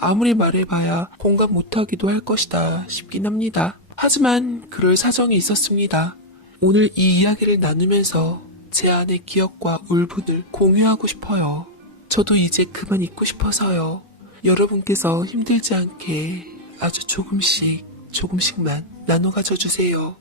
아무리 말해봐야 공감 못하기도 할 것이다 싶긴 합니다. 하지만 그럴 사정이 있었습니다. 오늘 이 이야기를 나누면서 제 안의 기억과 울분을 공유하고 싶어요. 저도 이제 그만 잊고 싶어서요. 여러분께서 힘들지 않게 아주 조금씩만 나눠 가져주세요.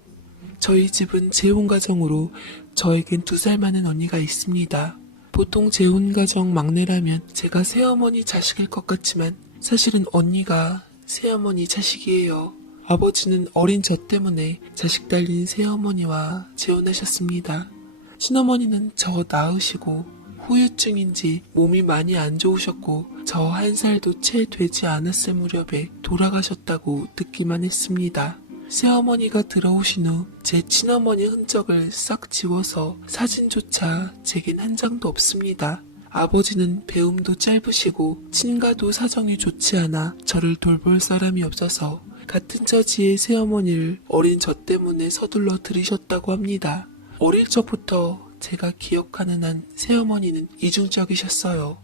저희 집은 재혼 가정으로 저에겐 2살 많은 언니가 있습니다. 보통 재혼 가정 막내라면 제가 새어머니 자식일 것 같지만 사실은 언니가 새어머니 자식이에요. 아버지는 어린 저 때문에 자식 달린 새어머니와 재혼하셨습니다. 친어머니는 저 낳으시고 후유증인지 몸이 많이 안 좋으셨고 저 1살도 채 되지 않았을 무렵에 돌아가셨다고 듣기만 했습니다. 새어머니가 들어오신 후 제 친어머니 흔적을 싹 지워서 사진조차 제겐 한 장도 없습니다. 아버지는 배움도 짧으시고 친가도 사정이 좋지 않아 저를 돌볼 사람이 없어서 같은 처지의 새어머니를 어린 저 때문에 서둘러 들이셨다고 합니다. 어릴 적부터 제가 기억하는 한 새어머니는 이중적이셨어요.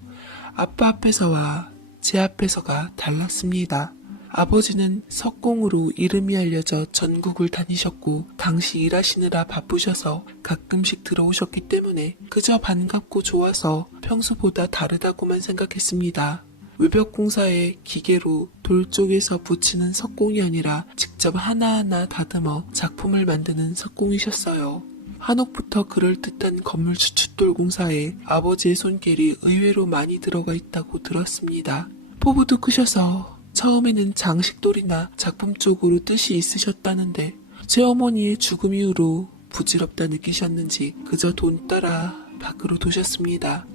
아빠 앞에서와 제 앞에서가 달랐습니다. 아버지는 석공으로 이름이 알려져 전국을 다니셨고 당시 일하시느라 바쁘셔서 가끔씩 들어오셨기 때문에 그저 반갑고 좋아서 평소보다 다르다고만 생각했습니다. 외벽공사에 기계로 돌 쪽에서 붙이는 석공이 아니라 직접 하나하나 다듬어 작품을 만드는 석공이셨어요. 한옥부터 그럴듯한 건물 추춧돌 공사에 아버지의 손길이 의외로 많이 들어가 있다고 들었습니다. 포부도 크셔서 처음에는 장식돌이나 작품 쪽으로 뜻이 있으셨다는데 제 어머니의 죽음 이후로 부질없다 느끼셨는지 그저 돈 따라 밖으로 도셨습니다.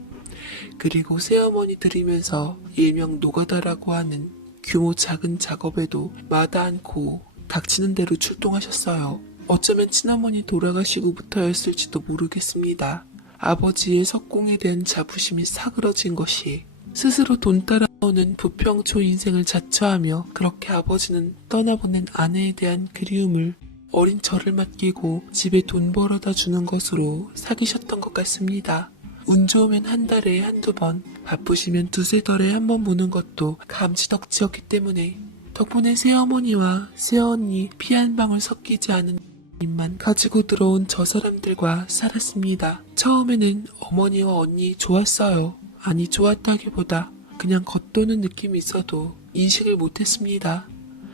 그리고 새어머니 들이면서 일명 노가다라고 하는 규모 작은 작업에도 마다 않고 닥치는 대로 출동하셨어요. 어쩌면 친어머니 돌아가시고부터였을지도 모르겠습니다. 아버지의 석공에 대한 자부심이 사그러진 것이 스스로 돈 따라오는 부평초 인생을 자처하며 그렇게 아버지는 떠나보낸 아내에 대한 그리움을 어린 저를 맡기고 집에 돈 벌어다 주는 것으로 사귀셨던 것 같습니다. 운 좋으면 한 달에 한두 번, 바쁘시면 2-3달에 한 번 보는 것도 감지덕지였기 때문에 덕분에 새어머니와 새언니 피 한 방울 섞이지 않은 입만 가지고 들어온 저 사람들과 살았습니다. 처음에는 어머니와 언니 좋았어요. 아니 좋았다기보다 그냥 겉도는 느낌이 있어도 인식을 못했습니다.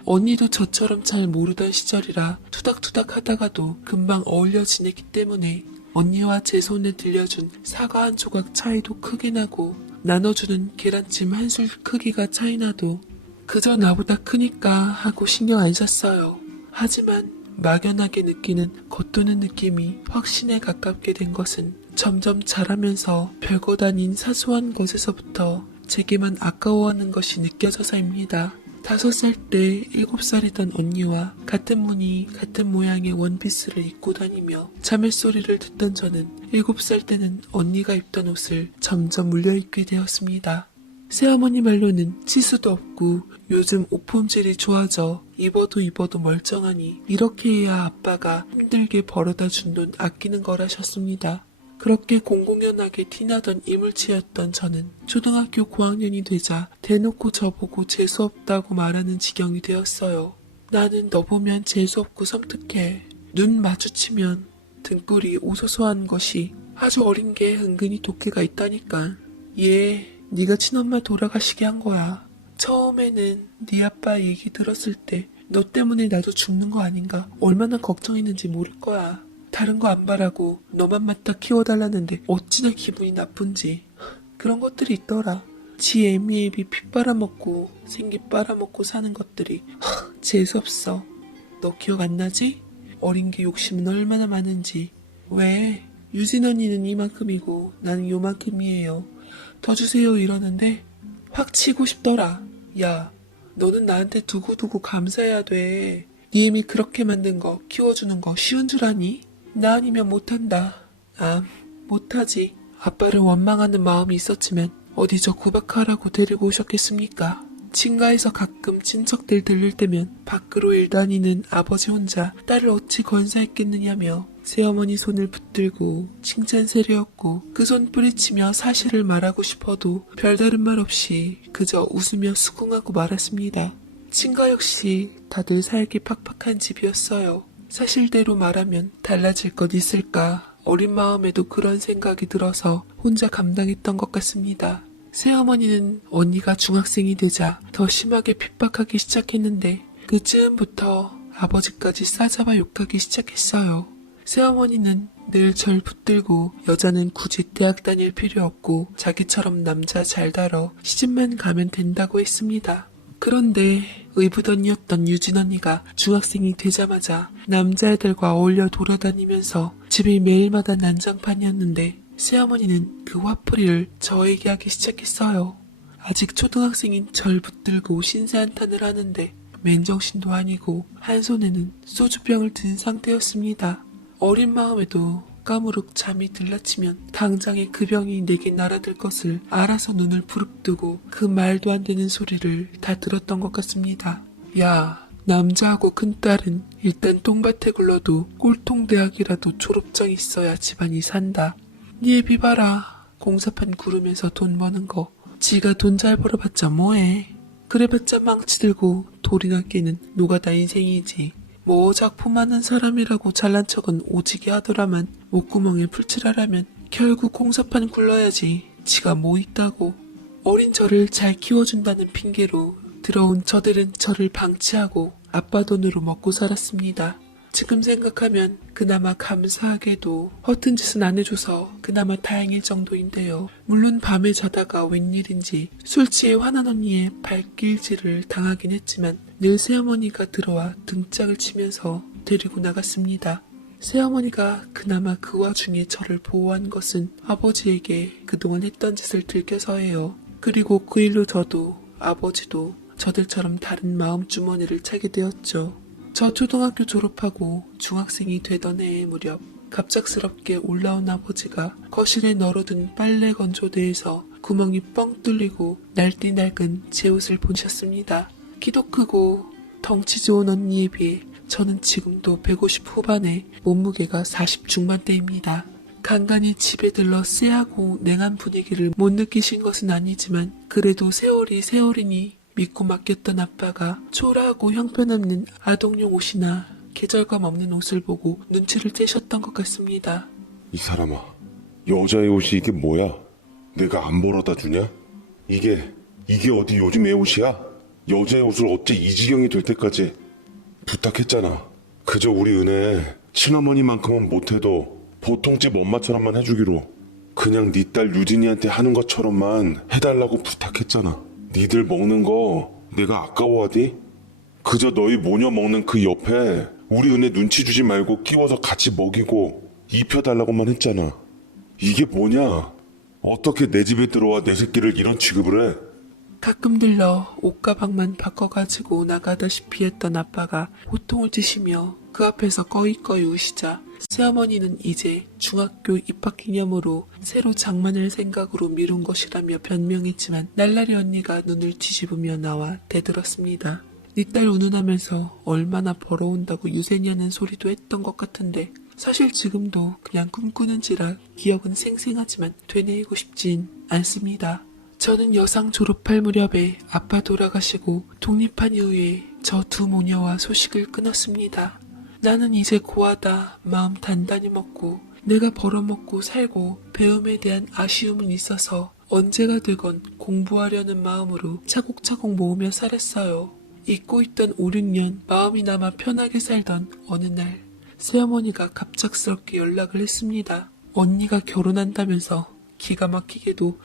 언니도 저처럼 잘 모르던 시절이라 투닥투닥 하다가도 금방 어울려 지냈기 때문에 언니와 제 손에 들려준 사과 한 조각 차이도 크게 나고 나눠주는 계란찜 한 술 크기가 차이 나도 그저 나보다 크니까 하고 신경 안 썼어요. 하지만 막연하게 느끼는 겉도는 느낌이 확신에 가깝게 된 것은 점점 자라면서 별것 아닌 사소한 것에서부터 제게만 아까워하는 것이 느껴져서입니다. 5살 때 7살이던 언니와 같은 무늬 같은 모양의 원피스를 입고 다니며 자멜소리를 듣던 저는 7살 때는 언니가 입던 옷을 점점 물려입게 되었습니다. 새어머니 말로는 치수도 없고 요즘 옷 품질이 좋아져 입어도 멀쩡하니 이렇게 해야 아빠가 힘들게 벌어다 준 돈 아끼는 거라셨습니다. 그렇게 공공연하게 티나던 이물치였던 저는 초등학교 고학년이 되자 대놓고 저보고 재수없다고 말하는 지경이 되었어요. 나는 너 보면 재수없고 섬뜩해. 눈 마주치면 등골이 오소소한 것이 아주 어린 게 은근히 도끼가 있다니까. 네가 친엄마 돌아가시게 한 거야. 처음에는 네 아빠 얘기 들었을 때 너 때문에 나도 죽는 거 아닌가 얼마나 걱정했는지 모를 거야. 다른 거 안 바라고 너만 맞다 키워달라는데 어찌나 기분이 나쁜지. 그런 것들이 있더라. 지 애미애비 피 빨아먹고 생기 빨아먹고 사는 것들이 재수없어. 너 기억 안 나지? 어린 게 욕심은 얼마나 많은지. 왜? 유진 언니는 이만큼이고 나는 요만큼이에요. 더 주세요 이러는데 확 치고 싶더라. 야, 너는 나한테 두고두고 감사해야 돼. 네 애미 그렇게 만든 거 키워주는 거 쉬운 줄 아니? 나 아니면 못한다. 못하지. 아빠를 원망하는 마음이 있었지만 어디 저 구박하라고 데리고 오셨겠습니까? 친가에서 가끔 친척들 들릴 때면 밖으로 일 다니는 아버지 혼자 딸을 어찌 건사했겠느냐며 새어머니 손을 붙들고 칭찬 세례였고 그 손 뿌리치며 사실을 말하고 싶어도 별다른 말 없이 그저 웃으며 수긍하고 말았습니다. 친가 역시 다들 살기 팍팍한 집이었어요. 사실대로 말하면 달라질 것 있을까 어린 마음에도 그런 생각이 들어서 혼자 감당했던 것 같습니다. 새어머니는 언니가 중학생이 되자 더 심하게 핍박하기 시작했는데 그즈음부터 아버지까지 싸잡아 욕하기 시작했어요. 새어머니는 늘 절 붙들고 여자는 굳이 대학 다닐 필요 없고 자기처럼 남자 잘 다뤄 시집만 가면 된다고 했습니다. 그런데 의붓언니였던 유진 언니가 중학생이 되자마자 남자애들과 어울려 돌아다니면서 집이 매일마다 난장판이었는데 새어머니는 그 화풀이를 저에게 하기 시작했어요. 아직 초등학생인 절 붙들고 신세한탄을 하는데 맨정신도 아니고 한 손에는 소주병을 든 상태였습니다. 어린 마음에도 까무룩 잠이 들라치면 당장에 그 병이 내게 날아들 것을 알아서 눈을 부릅뜨고 그 말도 안 되는 소리를 다 들었던 것 같습니다. 야, 남자하고 큰딸은 일단 똥밭에 굴러도 꼴통대학이라도 졸업장 있어야 집안이 산다. 니 애비 봐라. 공사판 구르면서 돈 버는 거. 지가 돈 잘 벌어봤자 뭐해. 그래봤자 망치 들고 돌이나 깨는 노가다 인생이지. 뭐 작품하는 사람이라고 잘난 척은 오지게 하더라만 목구멍에 풀칠하려면 결국 공사판 굴러야지. 지가 뭐 있다고. 어린 저를 잘 키워준다는 핑계로 들어온 저들은 저를 방치하고 아빠 돈으로 먹고 살았습니다. 지금 생각하면 그나마 감사하게도 허튼 짓은 안 해줘서 그나마 다행일 정도인데요. 물론 밤에 자다가 웬일인지 술 취해 화난 언니의 발길질을 당하긴 했지만 늘 새어머니가 들어와 등짝을 치면서 데리고 나갔습니다. 새어머니가 그나마 그 와중에 저를 보호한 것은 아버지에게 그동안 했던 짓을 들켜서예요. 그리고 그 일로 저도 아버지도 저들처럼 다른 마음주머니를 차게 되었죠. 저 초등학교 졸업하고 중학생이 되던 해의 무렵 갑작스럽게 올라온 아버지가 거실에 널어둔 빨래 건조대에서 구멍이 뻥 뚫리고 날뛰날근 제 옷을 보셨습니다. 키도 크고 덩치 좋은 언니에 비해 저는 지금도 150 후반에 몸무게가 40 중반대입니다. 간간히 집에 들러 쎄하고 냉한 분위기를 못 느끼신 것은 아니지만 그래도 세월이니 믿고 맡겼던 아빠가 초라하고 형편없는 아동용 옷이나 계절감 없는 옷을 보고 눈치를 채셨던 것 같습니다. 이 사람아, 여자의 옷이 이게 뭐야? 내가 안 벌어다 주냐? 이게 어디 요즘의 옷이야? 여자의 옷을 어째 이 지경이 될 때까지 부탁했잖아. 그저 우리 은혜 친어머니만큼은 못해도 보통 집 엄마처럼만 해주기로 그냥 네 딸 유진이한테 하는 것처럼만 해달라고 부탁했잖아. 니들 먹는 거 내가 아까워하디? 그저 너희 모녀 먹는 그 옆에 우리 은혜 눈치 주지 말고 끼워서 같이 먹이고 입혀달라고만 했잖아. 이게 뭐냐? 어떻게 내 집에 들어와 내 새끼를 이런 취급을 해? 가끔 들러 옷가방만 바꿔가지고 나가다시피 했던 아빠가 호통을 치시며 그 앞에서 꺼이꺼이 우시자 새어머니는 이제 중학교 입학 기념으로 새로 장만할 생각으로 미룬 것이라며 변명했지만 날라리 언니가 눈을 뒤집으며 나와 대들었습니다. 네 딸 운운하면서 얼마나 벌어온다고 유세냐는 소리도 했던 것 같은데 사실 지금도 그냥 꿈꾸는지라 기억은 생생하지만 되뇌이고 싶진 않습니다. 저는 여상 졸업할 무렵에 아빠 돌아가시고 독립한 이후에 저 두 모녀와 소식을 끊었습니다. 나는 이제 고하다 마음 단단히 먹고 내가 벌어먹고 살고 배움에 대한 아쉬움은 있어서 언제가 되건 공부하려는 마음으로 차곡차곡 모으며 살았어요. 잊고 있던 5, 6년 마음이 남아 편하게 살던 어느 날 새어머니가 갑작스럽게 연락을 했습니다. 언니가 결혼한다면서 기가 막히게도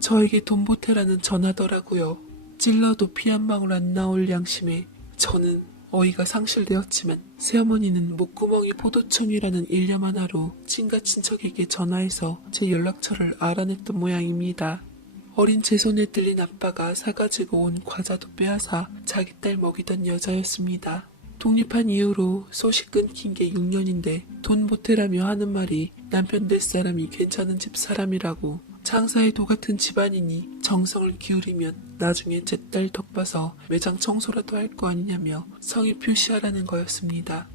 저에게 돈 보태라는 전화더라고요. 찔러도 피 한 방울 안 나올 양심에 저는 어이가 상실되었지만 새어머니는 목구멍이 포도청이라는 일념 하나로 친가 친척에게 전화해서 제 연락처를 알아냈던 모양입니다. 어린 제 손에 들린 아빠가 사가지고 온 과자도 빼앗아 자기 딸 먹이던 여자였습니다. 독립한 이후로 소식 끊긴 게 6년인데 돈 보태라며 하는 말이 남편 될 사람이 괜찮은 집 사람이라고 장사의 도 같은 집안이니 정성을 기울이면 나중에 제 딸 덕봐서 매장 청소라도 할 거 아니냐며 성의 표시하라는 거였습니다.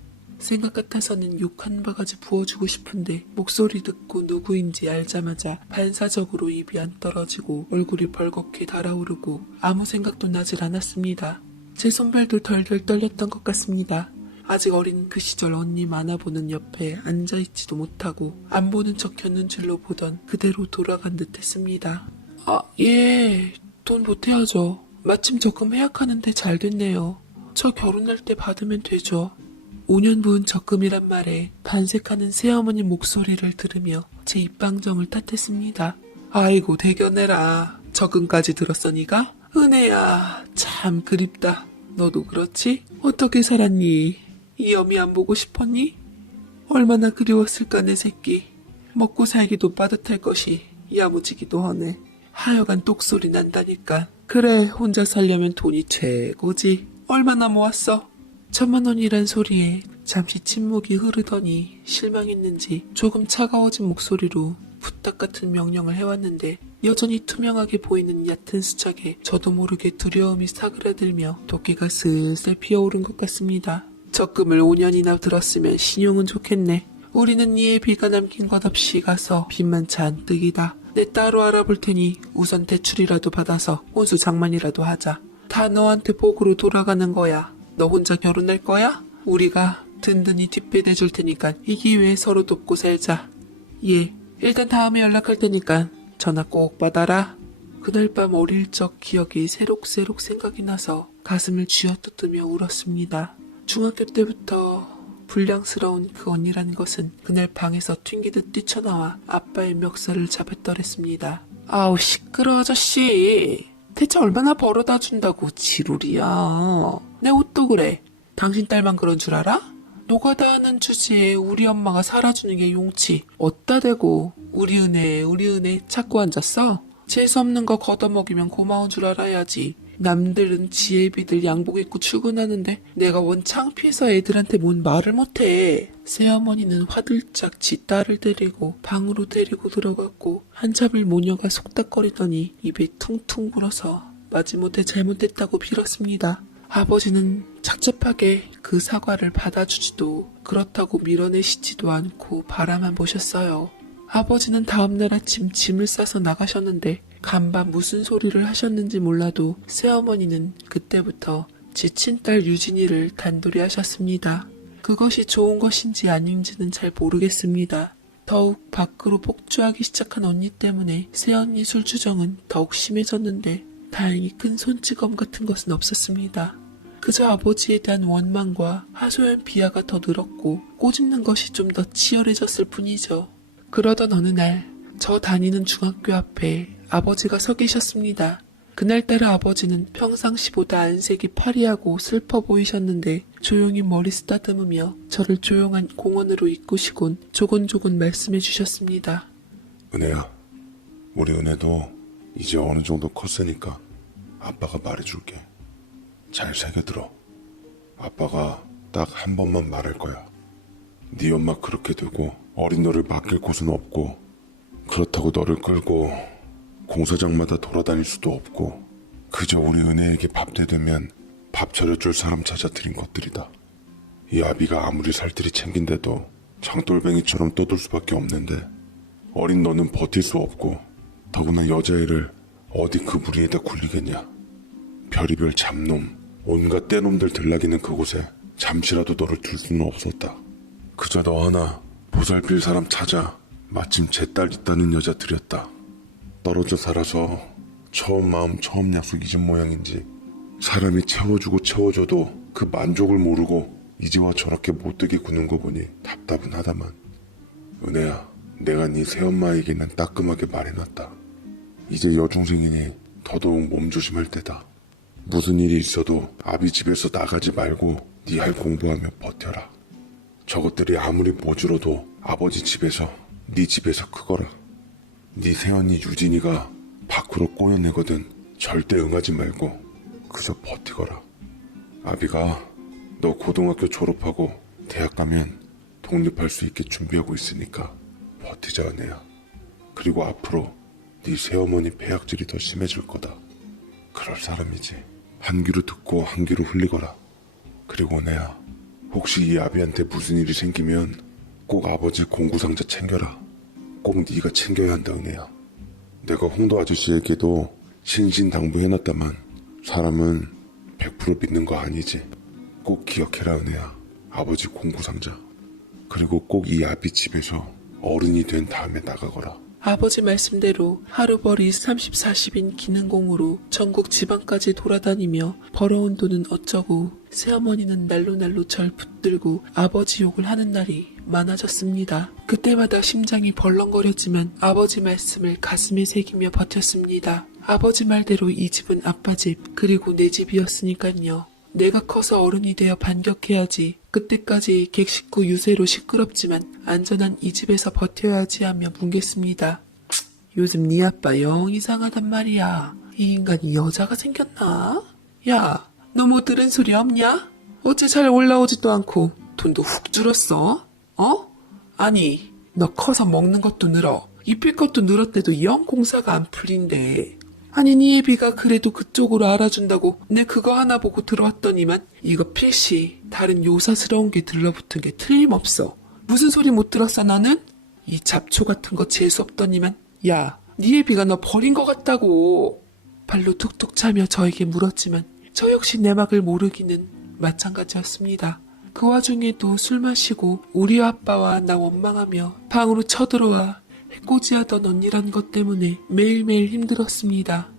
생각 같아서는 욕 한 바가지 부어주고 싶은데 목소리 듣고 누구인지 알자마자 반사적으로 입이 안 떨어지고 얼굴이 벌겋게 달아오르고 아무 생각도 나질 않았습니다. 제 손발도 덜덜 떨렸던 것 같습니다. 아직 어린 그 시절 언니 만화보는 옆에 앉아있지도 못하고 안 보는 척 곁눈질로 보던 그대로 돌아간 듯 했습니다. 아, 예, 돈 보태야죠. 마침 적금 해약하는데 잘 됐네요. 저 결혼할 때 받으면 되죠. 5년 부은 적금이란 말에 반색하는 새어머니 목소리를 들으며 제 입방정을 탓했습니다. 아이고 대견해라. 적금까지 들었어 니가? 은혜야 참 그립다. 너도 그렇지? 어떻게 살았니? 이 어미 안 보고 싶었니? 얼마나 그리웠을까 내 새끼. 먹고 살기도 빠듯할 것이 야무지기도 하네. 하여간 똑소리 난다니까. 그래 혼자 살려면 돈이 최고지. 얼마나 모았어? 1,000만 원이란 소리에 잠시 침묵이 흐르더니 실망했는지 조금 차가워진 목소리로 부탁 같은 명령을 해왔는데 여전히 투명하게 보이는 얕은 수작에 저도 모르게 두려움이 사그라들며 도끼가 슬슬 피어오른 것 같습니다. 적금을 5년이나 들었으면 신용은 좋겠네. 우리는 이 애비가 남긴 것 없이 가서 빚만 잔뜩이다. 내 따로 알아볼 테니 우선 대출이라도 받아서 혼수 장만이라도 하자. 다 너한테 복으로 돌아가는 거야. 너 혼자 결혼할 거야? 우리가 든든히 뒷배대 줄 테니까 이 기회에 서로 돕고 살자. 예, 일단 다음에 연락할 테니까 전화 꼭 받아라. 그날 밤 어릴 적 기억이 새록새록 생각이 나서 가슴을 쥐어뜯으며 울었습니다. 중학교 때부터 불량스러운 그 언니라는 것은 그날 방에서 튕기듯 뛰쳐나와 아빠의 멱살을 잡았더랬습니다. 아우 시끄러 아저씨. 대체 얼마나 벌어다 준다고 지룰이야. 내 옷도 그래. 당신 딸만 그런 줄 알아? 노가다 하는 주제에 우리 엄마가 살아주는 게 용치. 어따 대고 우리 은혜 찾고 앉았어? 재수없는 거 걷어먹이면 고마운 줄 알아야지. 남들은 지혜비들 양복 입고 출근하는데 내가 원 창피해서 애들한테 뭔 말을 못해. 새어머니는 화들짝 지 딸을 데리고 방으로 데리고 들어갔고 한참을 모녀가 속닥거리더니 입에 퉁퉁 불어서 마지못해 잘못했다고 빌었습니다. 아버지는 착잡하게 그 사과를 받아주지도 그렇다고 밀어내시지도 않고 바라만 보셨어요. 아버지는 다음날 아침 짐을 싸서 나가셨는데 간밤 무슨 소리를 하셨는지 몰라도 새어머니는 그때부터 지친 딸 유진이를 단둘이 하셨습니다. 그것이 좋은 것인지 아닌지는 잘 모르겠습니다. 더욱 밖으로 폭주하기 시작한 언니 때문에 새언니 술주정은 더욱 심해졌는데 다행히 큰 손찌검 같은 것은 없었습니다. 그저 아버지에 대한 원망과 하소연 비하가 더 늘었고 꼬집는 것이 좀 더 치열해졌을 뿐이죠. 그러던 어느 날 저 다니는 중학교 앞에 아버지가 서 계셨습니다. 그날따라 아버지는 평상시보다 안색이 파리하고 슬퍼 보이셨는데 조용히 머리 쓰다듬으며 저를 조용한 공원으로 이끄시곤 조곤조곤 말씀해 주셨습니다. 은혜야, 우리 은혜도 이제 어느 정도 컸으니까 아빠가 말해줄게. 잘 새겨들어. 아빠가 딱 한 번만 말할 거야. 네 엄마 그렇게 되고 어린 너를 맡길 곳은 없고 그렇다고 너를 끌고 공사장마다 돌아다닐 수도 없고 그저 우리 은혜에게 밥 대되면 밥 차려줄 사람 찾아 드린 것들이다. 이 아비가 아무리 살뜰히 챙긴데도 장돌뱅이처럼 떠들 수밖에 없는데 어린 너는 버틸 수 없고 더구나 여자애를 어디 그 무리에다 굴리겠냐. 별이별 잡놈 온갖 떼놈들 들락이는 그곳에 잠시라도 너를 둘 수는 없었다. 그저 너 하나 보살필 사람 찾아 마침 제 딸 있다는 여자 들였다. 떨어져 살아서 처음 마음 처음 약속 잊은 모양인지 사람이 채워주고 채워줘도 그 만족을 모르고 이제와 저렇게 못되게 구는 거 보니 답답은 하다만 은혜야, 내가 네 새엄마에게 난 따끔하게 말해놨다. 이제 여중생이니 더더욱 몸조심할 때다. 무슨 일이 있어도 아비 집에서 나가지 말고 네 할 공부하며 버텨라. 저것들이 아무리 모질어도 아버지 집에서 네 집에서 크거라. 네 새언니 유진이가 밖으로 꼬여내거든 절대 응하지 말고 그저 버티거라. 아비가 너 고등학교 졸업하고 대학 가면 독립할 수 있게 준비하고 있으니까 버티자 은혜야. 그리고 앞으로 네 새어머니 폐악질이 더 심해질 거다. 그럴 사람이지. 한 귀로 듣고 한 귀로 흘리거라. 그리고 은혜야, 혹시 이 아비한테 무슨 일이 생기면 꼭 아버지 공구상자 챙겨라. 꼭 네가 챙겨야 한다, 은혜야. 내가 홍도 아저씨에게도 신신당부해놨다만 사람은 100% 믿는 거 아니지. 꼭 기억해라, 은혜야. 아버지 공구상자. 그리고 꼭 이 아비 집에서 어른이 된 다음에 나가거라. 아버지 말씀대로 하루벌이 30, 40인 기능공으로 전국 지방까지 돌아다니며 벌어온 돈은 어쩌고 새어머니는 날로 절 붙들고 아버지 욕을 하는 날이 많아졌습니다. 그때마다 심장이 벌렁거렸지만 아버지 말씀을 가슴에 새기며 버텼습니다. 아버지 말대로 이 집은 아빠 집 그리고 내 집이었으니깐요. 내가 커서 어른이 되어 반격해야지. 그때까지 객식구 유세로 시끄럽지만 안전한 이 집에서 버텨야지 하며 뭉갰습니다. 요즘 네 아빠 영 이상하단 말이야. 이 인간이 여자가 생겼나? 야, 너 뭐 들은 소리 없냐? 어째 잘 올라오지도 않고 돈도 훅 줄었어? 어? 아니, 너 커서 먹는 것도 늘어. 입힐 것도 늘었대도 영 공사가 안 풀린대. 아니 네 애비가 그래도 그쪽으로 알아준다고 내 그거 하나 보고 들어왔더니만 이거 필시 다른 요사스러운 게 들러붙은 게 틀림없어. 무슨 소리 못 들었어 너는? 이 잡초 같은 거 재수없더니만. 야, 네 애비가 너 버린 것 같다고. 발로 툭툭 차며 저에게 물었지만 저 역시 내막을 모르기는 마찬가지였습니다. 그 와중에도 술 마시고 우리 아빠와 나 원망하며 방으로 쳐들어와 해코지하던 언니란 것 때문에 매일매일 힘들었습니다.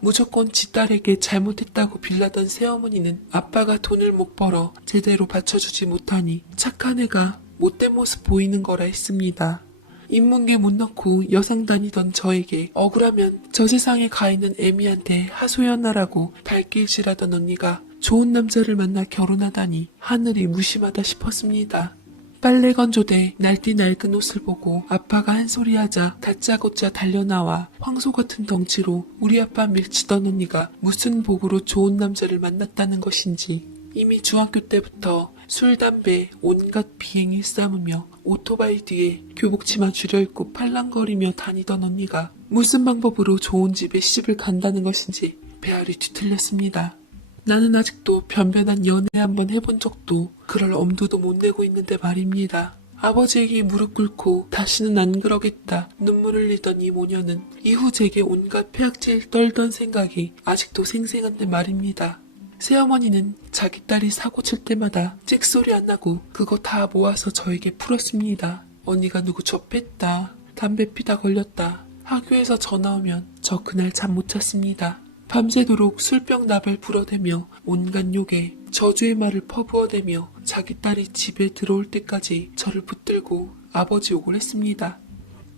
무조건 지 딸에게 잘못했다고 빌라던 새어머니는 아빠가 돈을 못 벌어 제대로 받쳐주지 못하니 착한 애가 못된 모습 보이는 거라 했습니다. 인문계 못 넣고 여상 다니던 저에게 억울하면 저 세상에 가 있는 애미한테 하소연하라고 발길질하던 언니가 좋은 남자를 만나 결혼하다니 하늘이 무심하다 싶었습니다. 빨래 건조대 날띠 낡은 옷을 보고 아빠가 한 소리 하자 다짜고짜 달려나와 황소 같은 덩치로 우리 아빠 밀치던 언니가 무슨 복으로 좋은 남자를 만났다는 것인지 이미 중학교 때부터 술, 담배, 온갖 비행 일삼으며 오토바이 뒤에 교복치마 줄여입고 팔랑거리며 다니던 언니가 무슨 방법으로 좋은 집에 시집을 간다는 것인지 배알이 뒤틀렸습니다. 나는 아직도 변변한 연애 한번 해본 적도 그럴 엄두도 못 내고 있는데 말입니다. 아버지에게 무릎 꿇고 다시는 안 그러겠다 눈물을 흘리던 이 모녀는 이후 제게 온갖 폐악질 떨던 생각이 아직도 생생한데 말입니다. 새어머니는 자기 딸이 사고 칠 때마다 찍소리 안 나고 그거 다 모아서 저에게 풀었습니다. 언니가 누구 접했다, 담배 피다 걸렸다, 학교에서 전화 오면 저 그날 잠 못 잤습니다. 밤새도록 술병 나발 불어대며 온갖 욕에 저주의 말을 퍼부어대며 자기 딸이 집에 들어올 때까지 저를 붙들고 아버지 욕을 했습니다.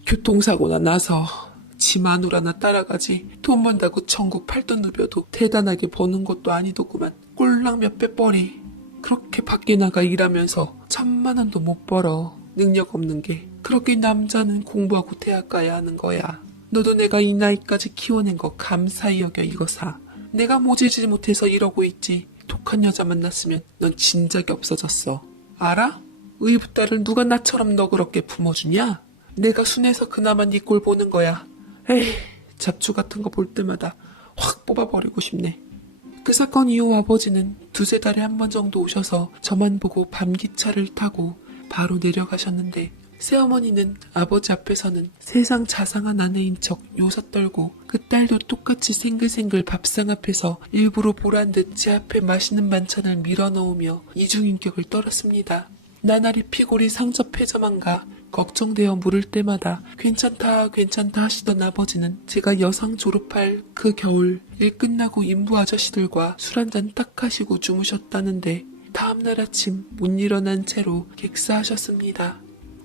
교통사고나 나서 지 마누라나 따라가지 돈 번다고 천국 팔도 누벼도 대단하게 버는 것도 아니더구만. 꼴랑 몇배 뻘이 그렇게 밖에 나가 일하면서 1,000만 원도 못 벌어. 능력 없는 게 그렇게 남자는 공부하고 대학 가야 하는 거야. 너도 내가 이 나이까지 키워낸 거 감사히 여겨 이거사. 내가 모질지 못해서 이러고 있지. 독한 여자 만났으면 넌 진작에 없어졌어. 알아? 의붓 딸을 누가 나처럼 너그럽게 품어주냐? 내가 순해서 그나마 네 꼴 보는 거야. 에이, 잡초 같은 거 볼 때마다 확 뽑아버리고 싶네. 그 사건 이후 아버지는 2-3달에 한 번 정도 오셔서 저만 보고 밤기차를 타고 바로 내려가셨는데 새어머니는 아버지 앞에서는 세상 자상한 아내인 척 요사 떨고 그 딸도 똑같이 생글생글 밥상 앞에서 일부러 보란 듯 제 앞에 맛있는 반찬을 밀어넣으며 이중인격을 떨었습니다. 나날이 피골이 상접해져만가 걱정되어 물을 때마다 괜찮다 하시던 아버지는 제가 여상 졸업할 그 겨울 일 끝나고 인부 아저씨들과 술 한잔 딱 하시고 주무셨다는데 다음날 아침 못 일어난 채로 객사하셨습니다.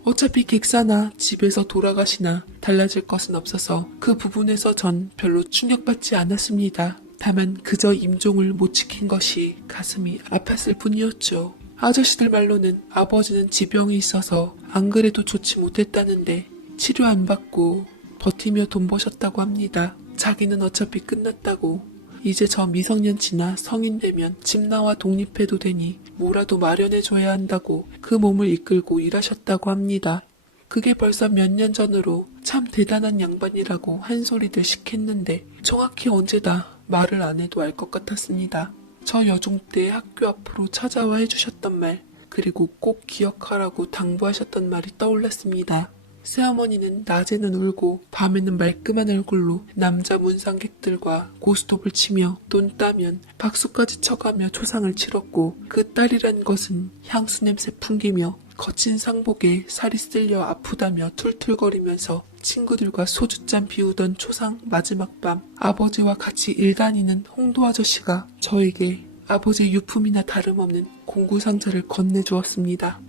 어차피 객사나 집에서 돌아가시나 달라질 것은 없어서 그 부분에서 전 별로 충격받지 않았습니다. 다만 그저 임종을 못 지킨 것이 가슴이 아팠을 뿐이었죠. 아저씨들 말로는 아버지는 지병이 있어서 안 그래도 좋지 못했다는데 치료 안 받고 버티며 돈 버셨다고 합니다. 자기는 어차피 끝났다고. 이제 저 미성년치나 성인 되면 집 나와 독립해도 되니 뭐라도 마련해줘야 한다고 그 몸을 이끌고 일하셨다고 합니다. 그게 벌써 몇 년 전으로 참 대단한 양반이라고 한 소리들 시켰는데 정확히 언제다 말을 안 해도 알 것 같았습니다. 저 여중 때 학교 앞으로 찾아와 해주셨던 말, 그리고 꼭 기억하라고 당부하셨던 말이 떠올랐습니다. 새어머니는 낮에는 울고 밤에는 말끔한 얼굴로 남자 문상객들과 고스톱을 치며 돈 따면 박수까지 쳐가며 초상을 치렀고 그 딸이란 것은 향수 냄새 풍기며 거친 상복에 살이 쓸려 아프다며 툴툴거리면서 친구들과 소주잔 비우던 초상 마지막 밤 아버지와 같이 일 다니는 홍도 아저씨가 저에게 아버지의 유품이나 다름없는 공구상자를 건네주었습니다.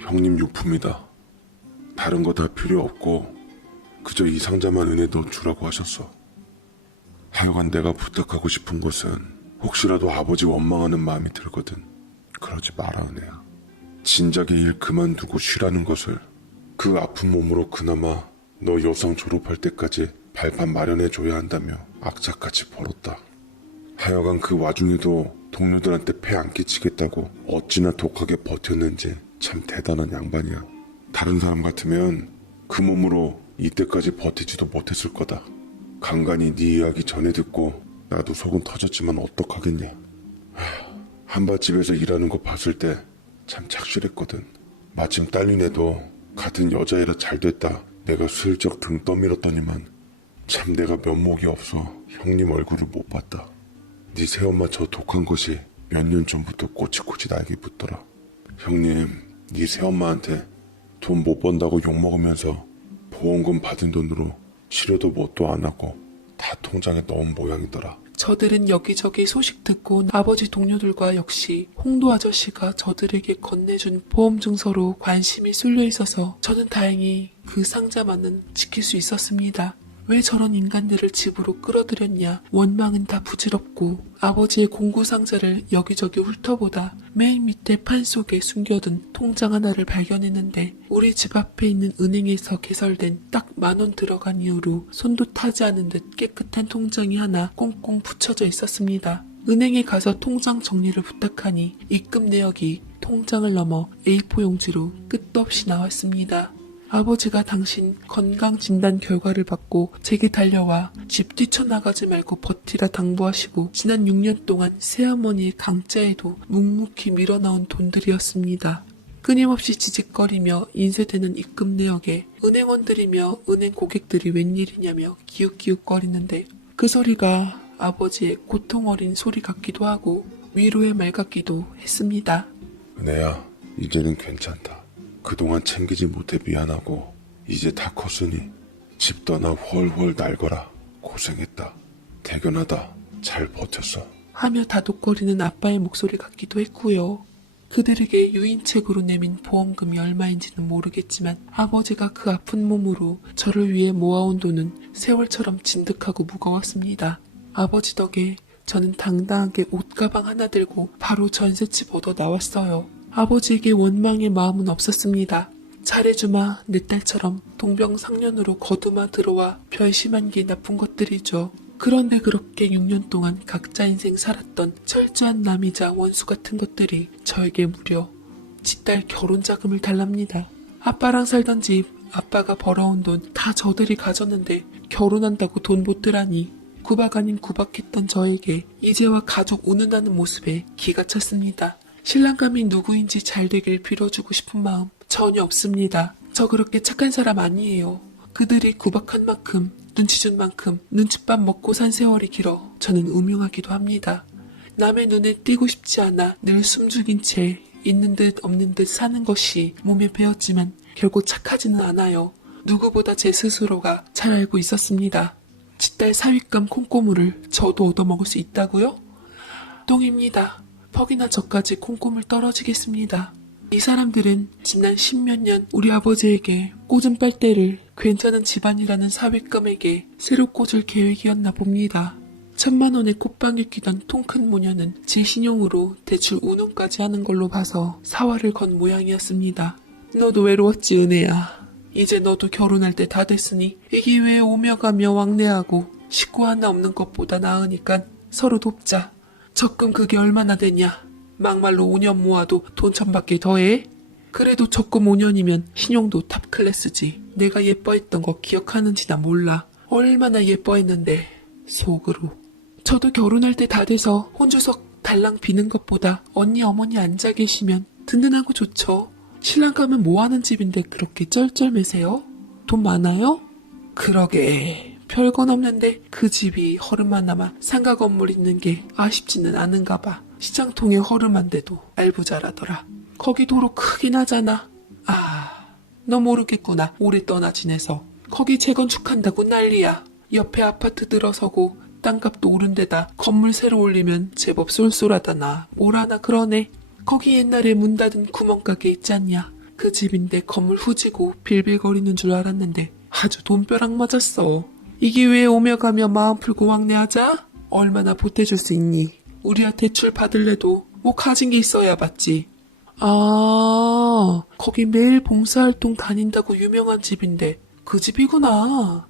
형님 유품이다. 다른 거 다 필요 없고 그저 이 상자만 은혜도 주라고 하셨어. 하여간 내가 부탁하고 싶은 것은 혹시라도 아버지 원망하는 마음이 들거든. 그러지 마라 은혜야. 진작에 일 그만두고 쉬라는 것을 그 아픈 몸으로 그나마 너 여상 졸업할 때까지 발판 마련해줘야 한다며 악착같이 벌었다. 하여간 그 와중에도 동료들한테 폐 안 끼치겠다고 어찌나 독하게 버텼는지 참 대단한 양반이야. 다른 사람 같으면 그 몸으로 이때까지 버티지도 못했을 거다. 간간히 네 이야기 전해 듣고 나도 속은 터졌지만 어떡하겠냐. 한밭집에서 일하는 거 봤을 때 참 착실했거든. 마침 딸리네도 같은 여자애라 잘됐다. 내가 슬쩍 등 떠밀었더니만 참 내가 면목이 없어 형님 얼굴을 못 봤다. 네 새엄마 저 독한 것이 몇 년 전부터 꼬치꼬치 나에게 붙더라. 형님, 네 새엄마한테 돈 못 번다고 욕먹으면서 보험금 받은 돈으로 치료도 뭣도 안 하고 다 통장에 넣은 모양이더라. 저들은 여기저기 소식 듣고 아버지 동료들과 역시 홍도 아저씨가 저들에게 건네준 보험 증서로 관심이 쏠려 있어서 저는 다행히 그 상자만은 지킬 수 있었습니다. 왜 저런 인간들을 집으로 끌어들였냐. 원망은 다 부질없고 아버지의 공구 상자를 여기저기 훑어보다 맨 밑에 판 속에 숨겨둔 통장 하나를 발견했는데 우리 집 앞에 있는 은행에서 개설된 딱 10,000원 들어간 이후로 손도 타지 않은 듯 깨끗한 통장이 하나 꽁꽁 붙여져 있었습니다. 은행에 가서 통장 정리를 부탁하니 입금 내역이 통장을 넘어 A4 용지로 끝도 없이 나왔습니다. 아버지가 당신 건강진단 결과를 받고 제게 달려와 집 뛰쳐나가지 말고 버티라 당부하시고 지난 6년 동안 새어머니의 강자에도 묵묵히 밀어넣은 돈들이었습니다. 끊임없이 지직거리며 인쇄되는 입금 내역에 은행원들이며 은행 고객들이 웬일이냐며 기웃기웃거리는데 그 소리가 아버지의 고통 어린 소리 같기도 하고 위로의 말 같기도 했습니다. 은혜야, 이제는 괜찮다. 그동안 챙기지 못해 미안하고 이제 다 컸으니 집 떠나 훨훨 날거라. 고생했다. 대견하다. 잘 버텼어. 하며 다독거리는 아빠의 목소리 같기도 했고요. 그들에게 유인책으로 내민 보험금이 얼마인지는 모르겠지만 아버지가 그 아픈 몸으로 저를 위해 모아온 돈은 세월처럼 진득하고 무거웠습니다. 아버지 덕에 저는 당당하게 옷가방 하나 들고 바로 전셋집 얻어 나왔어요. 아버지에게 원망의 마음은 없었습니다. 잘해주마 내 딸처럼 동병상련으로 거두마 들어와 별심한 게 나쁜 것들이죠. 그런데 그렇게 6년 동안 각자 인생 살았던 철저한 남이자 원수 같은 것들이 저에게 무려 지 딸 결혼 자금을 달랍니다. 아빠랑 살던 집, 아빠가 벌어온 돈 다 저들이 가졌는데 결혼한다고 돈 못 드라니 구박 아닌 구박했던 저에게 이제와 가족 운운하는 모습에 기가 찼습니다. 신랑감이 누구인지 잘 되길 빌어주고 싶은 마음 전혀 없습니다. 저 그렇게 착한 사람 아니에요. 그들이 구박한 만큼 눈치 준 만큼 눈칫밥 먹고 산 세월이 길어 저는 음흉하기도 합니다. 남의 눈에 띄고 싶지 않아 늘 숨죽인 채 있는 듯 없는 듯 사는 것이 몸에 배었지만 결국 착하지는 않아요. 누구보다 제 스스로가 잘 알고 있었습니다. 지딸 사윗감 콩고물을 저도 얻어먹을 수 있다고요? 똥입니다. 퍽이나 저까지 콩고물 떨어지겠습니다. 이 사람들은 지난 10몇 년 우리 아버지에게 꽂은 빨대를 괜찮은 집안이라는 사윗감에게 새로 꽂을 계획이었나 봅니다. 1,000만 원에 콧방에 끼던 통큰 모녀는 제 신용으로 대출 운운까지 하는 걸로 봐서 사활을 건 모양이었습니다. 너도 외로웠지 은혜야. 이제 너도 결혼할 때 다 됐으니 이 기회에 오며 가며 왕래하고 식구 하나 없는 것보다 나으니까 서로 돕자. 적금 그게 얼마나 되냐? 막말로 5년 모아도 돈 1,000밖에 더해? 그래도 적금 5년이면 신용도 탑 클래스지. 내가 예뻐했던 거 기억하는지나 몰라. 얼마나 예뻐했는데. 속으로. 저도 결혼할 때 다 돼서 혼주석 달랑 비는 것보다 언니 어머니 앉아 계시면 든든하고 좋죠. 신랑 가면 뭐하는 집인데 그렇게 쩔쩔매세요? 돈 많아요? 그러게 별건 없는데 그 집이 허름만 남아 상가 건물 있는 게 아쉽지는 않은가 봐. 시장통에 허름한데도 알부자라더라. 거기 도로 크긴 하잖아. 너 모르겠구나. 오래 떠나 지내서. 거기 재건축한다고 난리야. 옆에 아파트 들어서고 땅값도 오른 데다 건물 새로 올리면 제법 쏠쏠하다나 뭐라나 그러네. 거기 옛날에 문 닫은 구멍가게 있지 않냐. 그 집인데 건물 후지고 빌빌거리는 줄 알았는데 아주 돈벼락 맞았어. 이게 왜 오며 가며 마음 풀고 왕래하자? 얼마나 보태줄 수 있니? 우리야 대출 받을래도 뭐 가진 게 있어야 받지. 거기 매일 봉사활동 다닌다고 유명한 집인데 그 집이구나.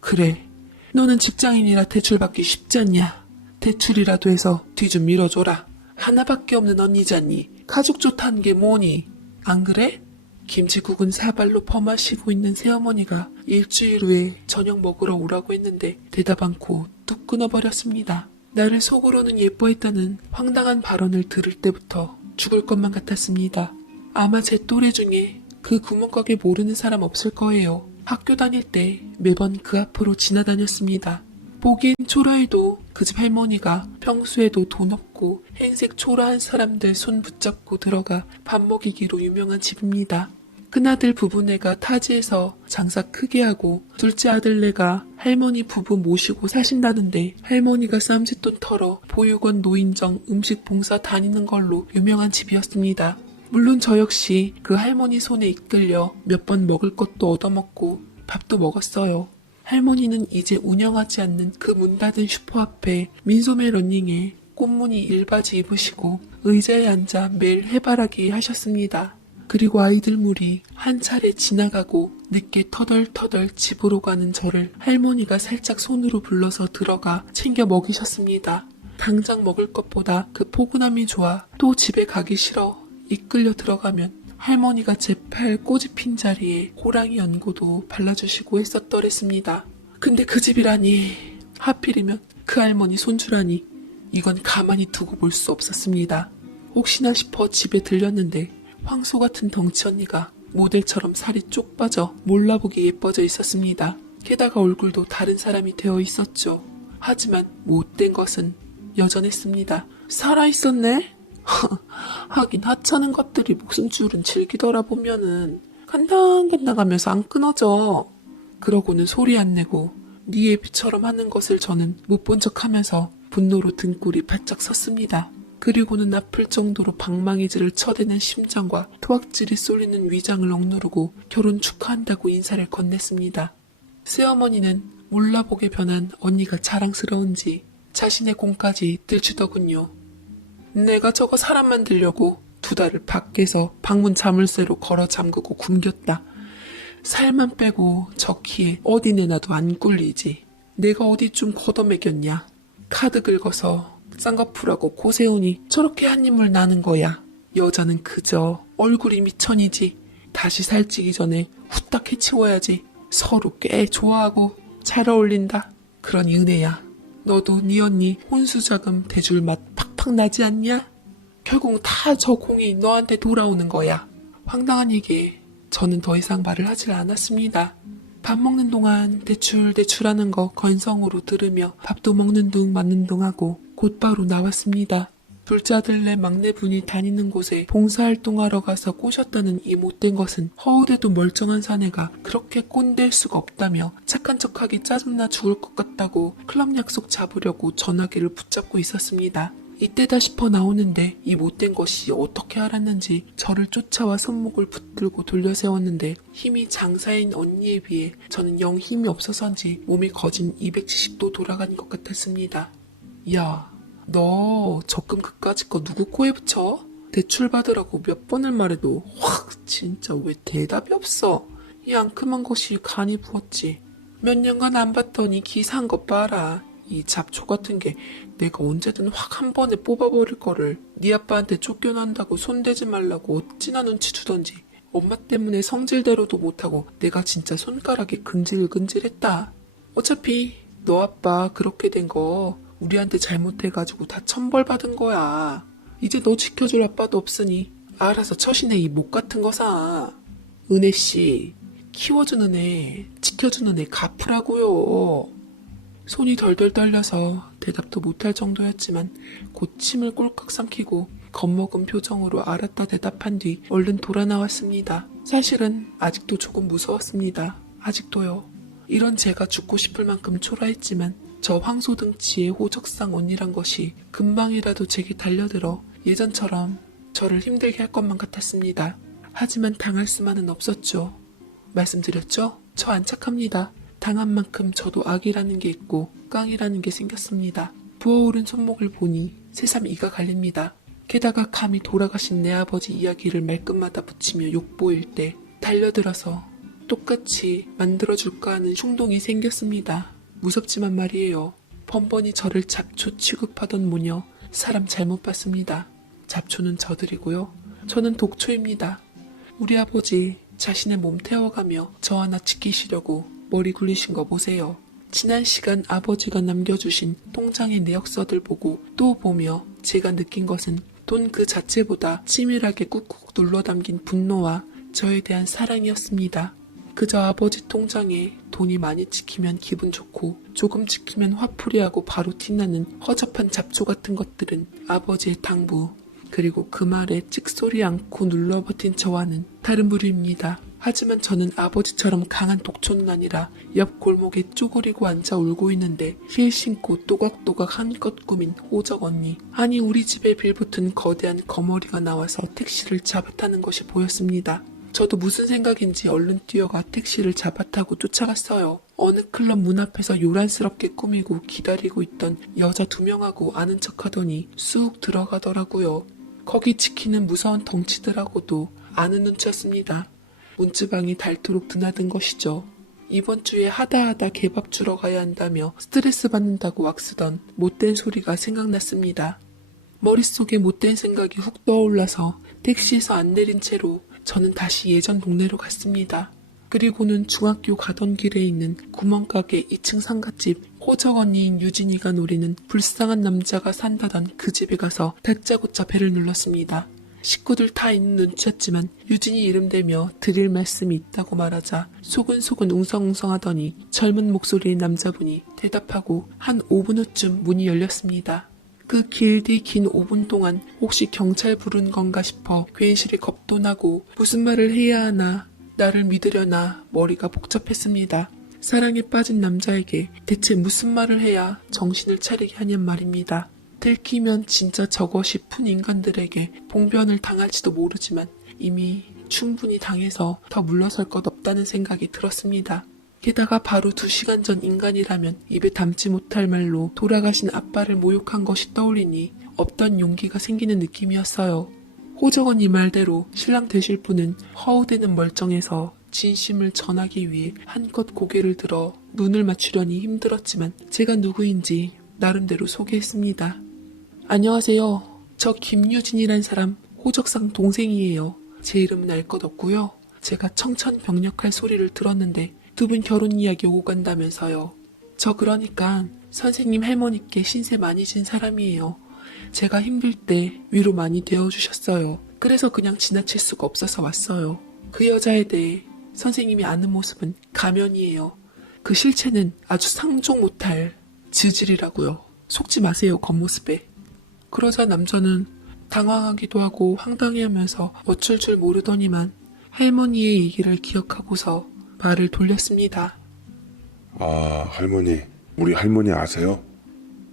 그래, 너는 직장인이라 대출 받기 쉽지 않냐. 대출이라도 해서 뒤 좀 밀어줘라. 하나밖에 없는 언니잖니. 가족 좋다는 게 뭐니? 안 그래? 김치국은 사발로 퍼마시고 있는 새어머니가 일주일 후에 저녁 먹으러 오라고 했는데 대답 않고 뚝 끊어버렸습니다. 나를 속으로는 예뻐했다는 황당한 발언을 들을 때부터 죽을 것만 같았습니다. 아마 제 또래 중에 그 구멍가게 모르는 사람 없을 거예요. 학교 다닐 때 매번 그 앞으로 지나다녔습니다. 보기엔 초라해도 그 집 할머니가 평소에도 돈 없고 행색 초라한 사람들 손 붙잡고 들어가 밥 먹이기로 유명한 집입니다. 큰아들 부부네가 타지에서 장사 크게 하고 둘째 아들네가 할머니 부부 모시고 사신다는데 할머니가 쌈짓돈 털어 보육원 노인정 음식 봉사 다니는 걸로 유명한 집이었습니다. 물론 저 역시 그 할머니 손에 이끌려 몇 번 먹을 것도 얻어먹고 밥도 먹었어요. 할머니는 이제 운영하지 않는 그 문 닫은 슈퍼 앞에 민소매 러닝에 꽃무늬 일바지 입으시고 의자에 앉아 매일 해바라기 하셨습니다. 그리고 아이들 무리 한 차례 지나가고 늦게 터덜터덜 집으로 가는 저를 할머니가 살짝 손으로 불러서 들어가 챙겨 먹이셨습니다. 당장 먹을 것보다 그 포근함이 좋아 또 집에 가기 싫어 이끌려 들어가면 할머니가 제 팔 꼬집힌 자리에 호랑이 연고도 발라주시고 했었더랬습니다. 근데 그 집이라니, 하필이면 그 할머니 손주라니, 이건 가만히 두고 볼 수 없었습니다. 혹시나 싶어 집에 들렸는데 황소 같은 덩치 언니가 모델처럼 살이 쪽 빠져 몰라보기 예뻐져 있었습니다. 게다가 얼굴도 다른 사람이 되어 있었죠. 하지만 못된 것은 여전했습니다. 살아있었네? 하긴 하찮은 것들이 목숨 줄은 즐기더라 보면은 간당간당하면서 안 끊어져. 그러고는 소리 안 내고 네 애비처럼 하는 것을 저는 못 본 척하면서 분노로 등골이 바짝 섰습니다. 그리고는 아플 정도로 방망이질을 쳐대는 심장과 토악질이 쏠리는 위장을 억누르고 결혼 축하한다고 인사를 건넸습니다. 새어머니는 몰라보게 변한 언니가 자랑스러운지 자신의 공까지 들추더군요. 내가 저거 사람 만들려고 2달을 밖에서 방문 자물쇠로 걸어 잠그고 굶겼다. 살만 빼고 저 키에 어디 내놔도 안 꿀리지. 내가 어디 좀 걷어먹였냐. 카드 긁어서 쌍꺼풀하고 코 세우니 저렇게 한 인물 나는 거야. 여자는 그저 얼굴이 미천이지. 다시 살찌기 전에 후딱 해치워야지. 서로 꽤 좋아하고 잘 어울린다. 그러니 은혜야. 너도 네 언니 혼수자금 대줄 맛 팍팍 나지 않냐? 결국 다 저 공이 너한테 돌아오는 거야. 황당한 얘기에 저는 더 이상 말을 하질 않았습니다. 밥 먹는 동안 대출하는 거 건성으로 들으며 밥도 먹는 둥 맞는 둥 하고 곧바로 나왔습니다. 둘째 아들네 막내분이 다니는 곳에 봉사활동하러 가서 꼬셨다는 이 못된 것은 허우대도 멀쩡한 사내가 그렇게 꼰댈 수가 없다며 착한 척하기 짜증나 죽을 것 같다고 클럽 약속 잡으려고 전화기를 붙잡고 있었습니다. 이때다 싶어 나오는데 이 못된 것이 어떻게 알았는지 저를 쫓아와 손목을 붙들고 돌려세웠는데 힘이 장사인 언니에 비해 저는 영 힘이 없어서인지 몸이 거진 270도 돌아간 것 같았습니다. 야, 너 적금 그까짓 거 누구 코에 붙여? 대출 받으라고 몇 번을 말해도 확 진짜 왜 대답이 없어? 이 앙큼한 것이 간이 부었지. 몇 년간 안 봤더니 기사한 것 봐라. 이 잡초 같은 게 내가 언제든 확 한 번에 뽑아버릴 거를 네 아빠한테 쫓겨난다고 손대지 말라고 어찌나 눈치 주던지. 엄마 때문에 성질대로도 못하고 내가 진짜 손가락이 근질근질했다. 어차피 너 아빠 그렇게 된 거 우리한테 잘못해가지고 다 천벌 받은 거야. 이제 너 지켜줄 아빠도 없으니 알아서 처신해 이 목 같은 거사. 은혜씨, 키워주는 애, 지켜주는 애 갚으라고요. 손이 덜덜 떨려서 대답도 못할 정도였지만 곧 침을 꼴깍 삼키고 겁먹은 표정으로 알았다 대답한 뒤 얼른 돌아 나왔습니다. 사실은 아직도 조금 무서웠습니다. 아직도요. 이런 제가 죽고 싶을 만큼 초라했지만 저 황소등치의 호적상 언니란 것이 금방이라도 제게 달려들어 예전처럼 저를 힘들게 할 것만 같았습니다. 하지만 당할 수만은 없었죠. 말씀드렸죠? 저 안 착합니다. 당한 만큼 저도 악이라는 게 있고 깡이라는 게 생겼습니다. 부어오른 손목을 보니 새삼 이가 갈립니다. 게다가 감히 돌아가신 내 아버지 이야기를 말끝마다 붙이며 욕보일 때 달려들어서 똑같이 만들어줄까 하는 충동이 생겼습니다. 무섭지만 말이에요. 번번이 저를 잡초 취급하던 모녀 사람 잘못 봤습니다. 잡초는 저들이고요. 저는 독초입니다. 우리 아버지 자신의 몸 태워가며 저 하나 지키시려고 머리 굴리신 거 보세요. 지난 시간 아버지가 남겨주신 통장의 내역서들 보고 또 보며 제가 느낀 것은 돈 그 자체보다 치밀하게 꾹꾹 눌러 담긴 분노와 저에 대한 사랑이었습니다. 그저 아버지 통장에 돈이 많이 찍히면 기분 좋고 조금 찍히면 화풀이하고 바로 티나는 허접한 잡초 같은 것들은 아버지의 당부, 그리고 그 말에 찍소리 않고 눌러 버틴 저와는 다른 부류입니다. 하지만 저는 아버지처럼 강한 독초는 아니라 옆 골목에 쪼그리고 앉아 울고 있는데 힐 신고 또각또각 한껏 꾸민 호적 언니, 아니 우리 집에 빌붙은 거대한 거머리가 나와서 택시를 잡아타는 것이 보였습니다. 저도 무슨 생각인지 얼른 뛰어가 택시를 잡아타고 쫓아갔어요. 어느 클럽 문 앞에서 요란스럽게 꾸미고 기다리고 있던 여자 2명하고 아는 척하더니 쑥 들어가더라고요. 거기 지키는 무서운 덩치들하고도 아는 눈치였습니다. 문지방이 닳도록 드나든 것이죠. 이번 주에 하다하다 개밥 주러 가야 한다며 스트레스 받는다고 왁쓰던 못된 소리가 생각났습니다. 머릿속에 못된 생각이 훅 떠올라서 택시에서 안 내린 채로 저는 다시 예전 동네로 갔습니다. 그리고는 중학교 가던 길에 있는 구멍가게 2층 상가집 호적 언니인 유진이가 노리는 불쌍한 남자가 산다던 그 집에 가서 다짜고짜 배를 눌렀습니다. 식구들 다 있는 눈치였지만 유진이 이름 대며 드릴 말씀이 있다고 말하자 소근소근 웅성웅성하더니 젊은 목소리의 남자분이 대답하고 한 5분 후쯤 문이 열렸습니다. 그 길디 긴 5분 동안 혹시 경찰 부른 건가 싶어 괜시리 겁도 나고 무슨 말을 해야 하나 나를 믿으려나 머리가 복잡했습니다. 사랑에 빠진 남자에게 대체 무슨 말을 해야 정신을 차리게 하냔 말입니다. 들키면 진짜 저것이 푼 인간들에게 봉변을 당할지도 모르지만 이미 충분히 당해서 더 물러설 것 없다는 생각이 들었습니다. 게다가 바로 2시간 전 인간이라면 입에 담지 못할 말로 돌아가신 아빠를 모욕한 것이 떠올리니 없던 용기가 생기는 느낌이었어요. 호적 언니 말대로 신랑 되실 분은 허우대는 멀쩡해서 진심을 전하기 위해 한껏 고개를 들어 눈을 맞추려니 힘들었지만 제가 누구인지 나름대로 소개했습니다. 안녕하세요. 저 김유진이란 사람 호적상 동생이에요. 제 이름은 알 것 없고요. 제가 청천벽력할 소리를 들었는데 2분 결혼 이야기 오고 간다면서요. 저 그러니까 선생님 할머니께 신세 많이 진 사람이에요. 제가 힘들 때 위로 많이 되어주셨어요. 그래서 그냥 지나칠 수가 없어서 왔어요. 그 여자에 대해 선생님이 아는 모습은 가면이에요. 그 실체는 아주 상종 못할 지질이라고요. 속지 마세요, 겉모습에. 그러자 남자는 당황하기도 하고 황당해하면서 어쩔 줄 모르더니만 할머니의 얘기를 기억하고서 말을 돌렸습니다. 아, 할머니. 우리 할머니 아세요?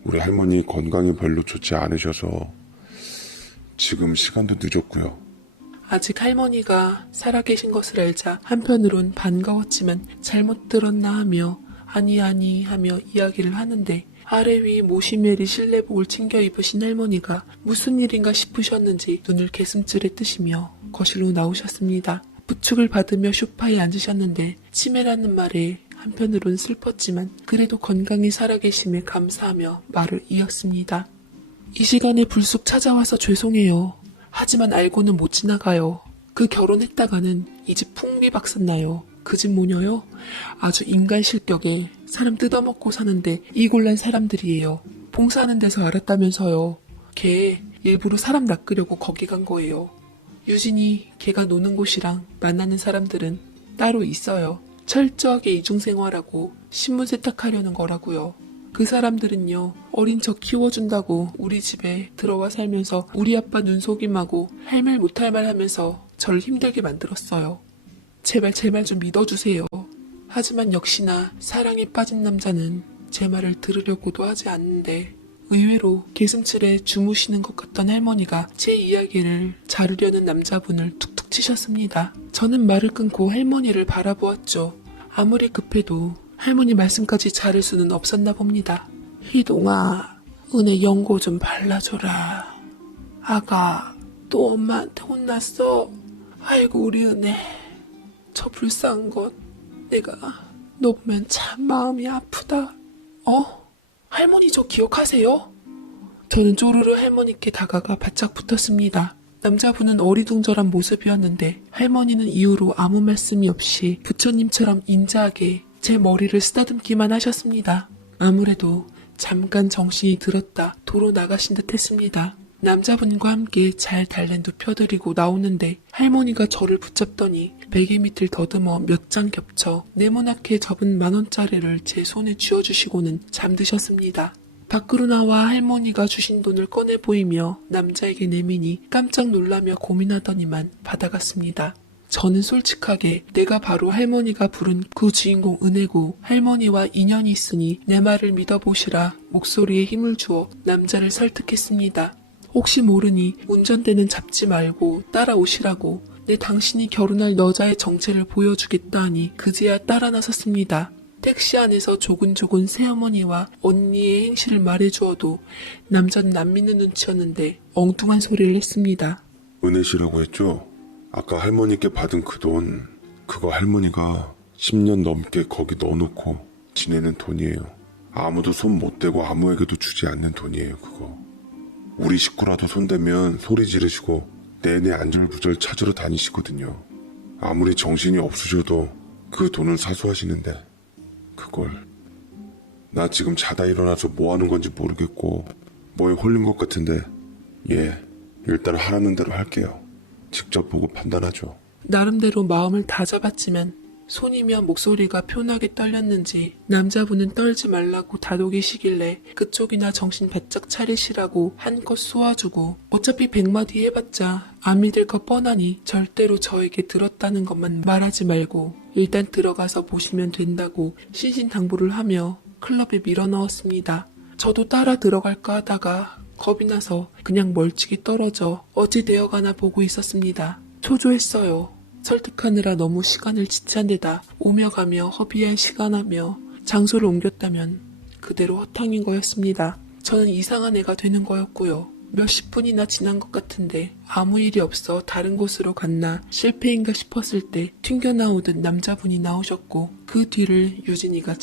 우리 할머니 건강이 별로 좋지 않으셔서 지금 시간도 늦었고요. 아직 할머니가 살아계신 것을 알자 한편으론 반가웠지만 잘못 들었나 하며 아니 하며 이야기를 하는데 아래 위 모시메리 실내복을 챙겨 입으신 할머니가 무슨 일인가 싶으셨는지 눈을 개슴츠레 뜨시며 거실로 나오셨습니다. 부축을 받으며 소파에 앉으셨는데 치매라는 말에 한편으론 슬펐지만 그래도 건강히 살아계심에 감사하며 말을 이었습니다. 이 시간에 불쑥 찾아와서 죄송해요. 하지만 알고는 못 지나가요. 그 결혼했다가는 이 집 풍비박산나요. 그 집 모녀요? 아주 인간 실격에 사람 뜯어먹고 사는데 이골란 사람들이에요. 봉사하는 데서 알았다면서요. 걔 일부러 사람 낚으려고 거기 간 거예요. 유진이 걔가 노는 곳이랑 만나는 사람들은 따로 있어요. 철저하게 이중생활하고 신분 세탁하려는 거라고요. 그 사람들은요, 어린 저 키워준다고 우리 집에 들어와 살면서 우리 아빠 눈속임하고 할 말 못할 말 하면서 저를 힘들게 만들었어요. 제발 제 말 좀 믿어주세요. 하지만 역시나 사랑에 빠진 남자는 제 말을 들으려고도 하지 않는데 의외로 개슴츠레 주무시는 것 같던 할머니가 제 이야기를 자르려는 남자분을 툭툭 치셨습니다. 저는 말을 끊고 할머니를 바라보았죠. 아무리 급해도 할머니 말씀까지 자를 수는 없었나 봅니다. 희동아, 은혜 연고 좀 발라줘라. 아가, 또 엄마한테 혼났어? 아이고 우리 은혜. 저 불쌍한 것, 내가 너 보면 참 마음이 아프다. 할머니 저 기억하세요? 저는 쪼르르 할머니께 다가가 바짝 붙었습니다. 남자분은 어리둥절한 모습이었는데 할머니는 이후로 아무 말씀이 없이 부처님처럼 인자하게 제 머리를 쓰다듬기만 하셨습니다. 아무래도 잠깐 정신이 들었다 도로 나가신 듯 했습니다. 남자분과 함께 잘 달랜 눕혀드리고 나오는데 할머니가 저를 붙잡더니 베개 밑을 더듬어 몇 장 겹쳐 네모나게 접은 10,000원짜리를 제 손에 쥐어주시고는 잠드셨습니다. 밖으로 나와 할머니가 주신 돈을 꺼내 보이며 남자에게 내미니 깜짝 놀라며 고민하더니만 받아갔습니다. 저는 솔직하게 내가 바로 할머니가 부른 그 주인공 은혜고 할머니와 인연이 있으니 내 말을 믿어보시라 목소리에 힘을 주어 남자를 설득했습니다. 혹시 모르니 운전대는 잡지 말고 따라오시라고 내 당신이 결혼할 여자의 정체를 보여주겠다 하니 그제야 따라 나섰습니다. 택시 안에서 조근조근 새어머니와 언니의 행실을 말해주어도 남자는 안 믿는 눈치였는데 엉뚱한 소리를 했습니다. 은혜 씨라고 했죠? 아까 할머니께 받은 그 돈, 그거 할머니가 10년 넘게 거기 넣어놓고 지내는 돈이에요. 아무도 손 못 대고 아무에게도 주지 않는 돈이에요, 그거. 우리 식구라도 손대면 소리 지르시고 내내 안절부절 찾으러 다니시거든요. 아무리 정신이 없으셔도 그 돈을 사수하시는데 그걸. 나 지금 자다 일어나서 뭐 하는 건지 모르겠고 뭐에 홀린 것 같은데 일단 하라는 대로 할게요. 직접 보고 판단하죠. 나름대로 마음을 다잡았지만 손이며 목소리가 표나게 떨렸는지 남자분은 떨지 말라고 다독이시길래 그쪽이나 정신 바짝 차리시라고 한껏 쏘아주고 어차피 100마디 해봤자 안 믿을 거 뻔하니 절대로 저에게 들었다는 것만 말하지 말고 일단 들어가서 보시면 된다고 신신당부를 하며 클럽에 밀어넣었습니다. 저도 따라 들어갈까 하다가 겁이 나서 그냥 멀찍이 떨어져 어찌 되어가나 보고 있었습니다. 초조했어요. 설득하느라 너무 시간을 지체한 데다 오며 가며 허비할 시간하며 장소를 옮겼다면 그대로 허탕인 거였습니다. 저는 이상한 애가 되는 거였고요. 몇십 분이나 지난 것 같은데 아무 일이 없어 다른 곳으로 갔나 실패인가 싶었을 때 튕겨나오듯 남자분이 나오셨고 그 뒤를 유진이가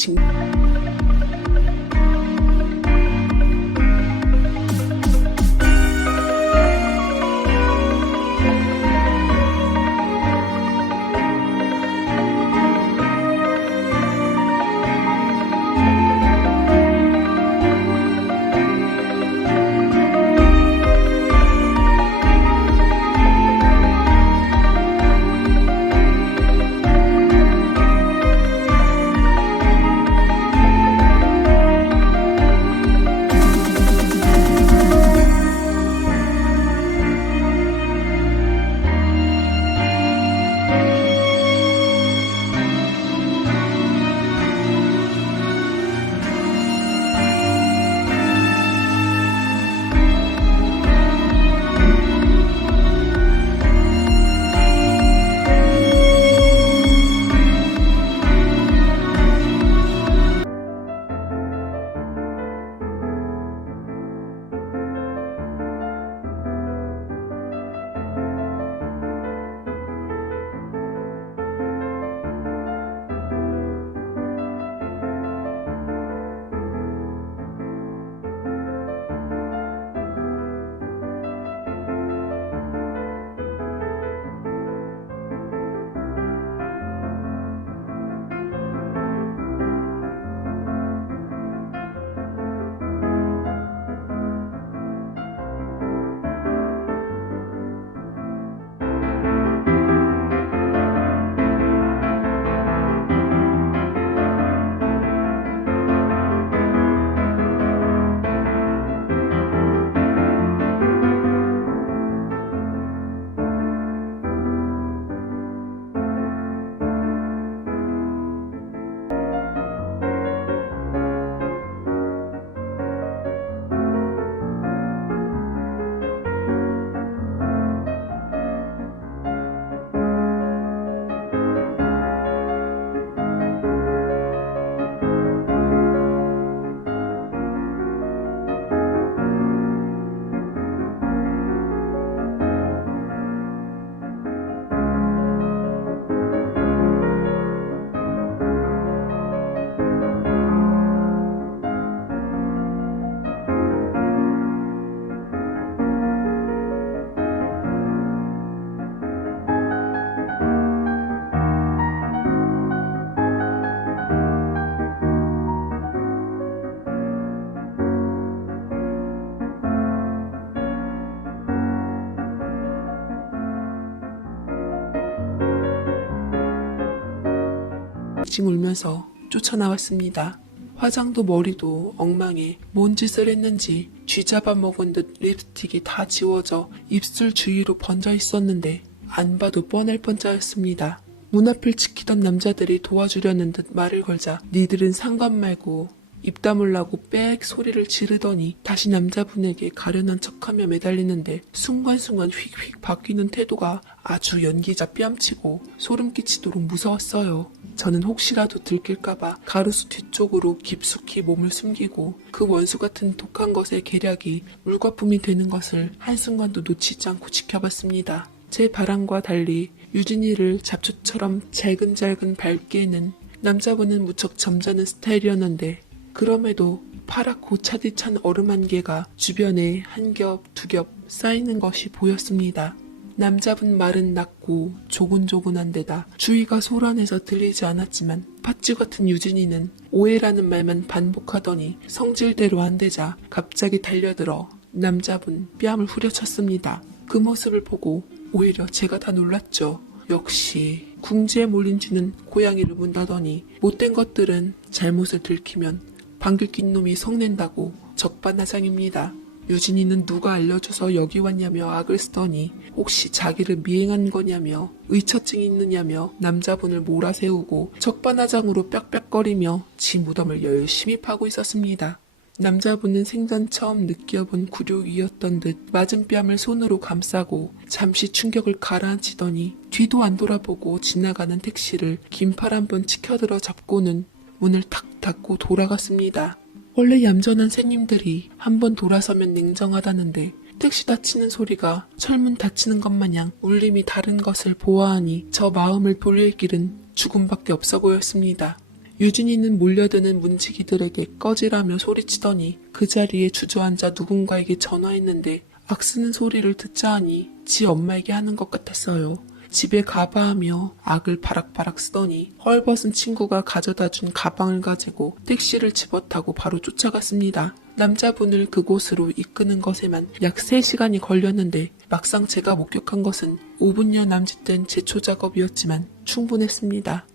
징징 울면서 쫓아나왔습니다. 화장도 머리도 엉망해 뭔 짓을 했는지 쥐잡아 먹은 듯 립스틱이 다 지워져 입술 주위로 번져 있었는데 안 봐도 뻔할 뻔짜였습니다. 문 앞을 지키던 남자들이 도와주려는 듯 말을 걸자 니들은 상관 말고 입 다물라고 빽 소리를 지르더니 다시 남자분에게 가련한 척하며 매달리는데 순간순간 휙휙 바뀌는 태도가 아주 연기자 뺨치고 소름 끼치도록 무서웠어요. 저는 혹시라도 들킬까봐 가로수 뒤쪽으로 깊숙이 몸을 숨기고 그 원수 같은 독한 것의 계략이 물거품이 되는 것을 한순간도 놓치지 않고 지켜봤습니다. 제 바람과 달리 유진이를 잡초처럼 잘근잘근 밟기에는 남자분은 무척 점잖은 스타일이었는데 그럼에도 파랗고 차디찬 얼음 한 개가 주변에 한 겹, 두 겹 쌓이는 것이 보였습니다. 남자분 말은 낮고 조곤조곤한 데다 주위가 소란해서 들리지 않았지만 팥쥐 같은 유진이는 오해라는 말만 반복하더니 성질대로 안 되자 갑자기 달려들어 남자분 뺨을 후려쳤습니다. 그 모습을 보고 오히려 제가 다 놀랐죠. 역시 궁지에 몰린 쥐는 고양이를 문다더니 못된 것들은 잘못을 들키면 방귀 낀 놈이 성낸다고 적반하장입니다. 유진이는 누가 알려줘서 여기 왔냐며 악을 쓰더니 혹시 자기를 미행한 거냐며 의처증이 있느냐며 남자분을 몰아세우고 적반하장으로 빽빽거리며 지 무덤을 열심히 파고 있었습니다. 남자분은 생전 처음 느껴본 굴욕이었던 듯 맞은 뺨을 손으로 감싸고 잠시 충격을 가라앉히더니 뒤도 안 돌아보고 지나가는 택시를 긴팔 한번 치켜들어 잡고는 문을 탁 닫고 돌아갔습니다. 원래 얌전한 새님들이 한번 돌아서면 냉정하다는데 택시 닫히는 소리가 철문 닫히는 것 마냥 울림이 다른 것을 보아하니 저 마음을 돌릴 길은 죽음밖에 없어 보였습니다. 유진이는 몰려드는 문지기들에게 꺼지라며 소리치더니 그 자리에 주저앉아 누군가에게 전화했는데 악쓰는 소리를 듣자 하니 지 엄마에게 하는 것 같았어요. 집에 가봐 하며 악을 바락바락 쓰더니 헐벗은 친구가 가져다준 가방을 가지고 택시를 집어타고 바로 쫓아갔습니다. 남자분을 그곳으로 이끄는 것에만 약 3시간이 걸렸는데 막상 제가 목격한 것은 5분여 남짓된 제초 작업이었지만 충분했습니다.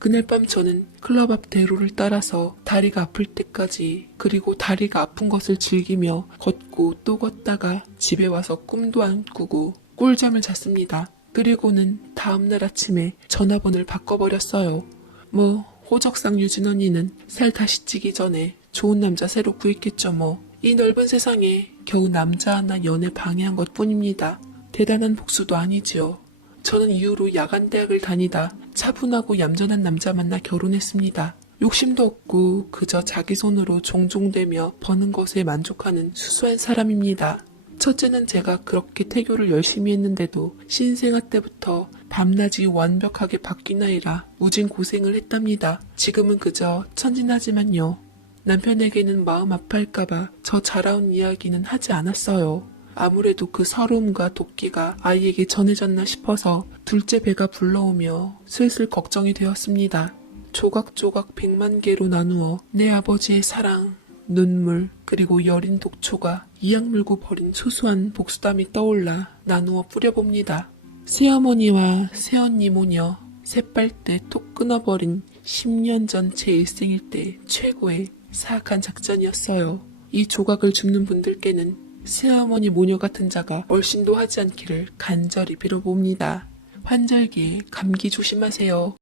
그날 밤 저는 클럽 앞 대로를 따라서 다리가 아플 때까지 그리고 다리가 아픈 것을 즐기며 걷고 또 걷다가 집에 와서 꿈도 안 꾸고 꿀잠을 잤습니다. 그리고는 다음날 아침에 전화번호를 바꿔버렸어요. 뭐 호적상 유진 언니는 살 다시 찌기 전에 좋은 남자 새로 구했겠죠 뭐. 이 넓은 세상에 겨우 남자 하나 연애 방해한 것 뿐입니다. 대단한 복수도 아니지요. 저는 이후로 야간대학을 다니다 차분하고 얌전한 남자 만나 결혼했습니다. 욕심도 없고 그저 자기 손으로 종종대며 버는 것에 만족하는 수수한 사람입니다. 첫째는 제가 그렇게 태교를 열심히 했는데도 신생아 때부터 밤낮이 완벽하게 바뀐 아이라 무진 고생을 했답니다. 지금은 그저 천진하지만요. 남편에게는 마음 아파할까봐 저 자라온 이야기는 하지 않았어요. 아무래도 그 서러움과 도끼가 아이에게 전해졌나 싶어서 둘째 배가 불러오며 슬슬 걱정이 되었습니다. 조각조각 100만 개로 나누어 내 아버지의 사랑, 눈물, 그리고 여린 독초가 이악 물고 버린 소소한 복수담이 떠올라 나누어 뿌려봅니다. 새어머니와 새언니 모녀, 새빨대 톡 끊어버린 10년 전 제 일생일 때 최고의 사악한 작전이었어요. 이 조각을 줍는 분들께는 새어머니 모녀 같은 자가 얼씬도 하지 않기를 간절히 빌어봅니다. 환절기에 감기 조심하세요.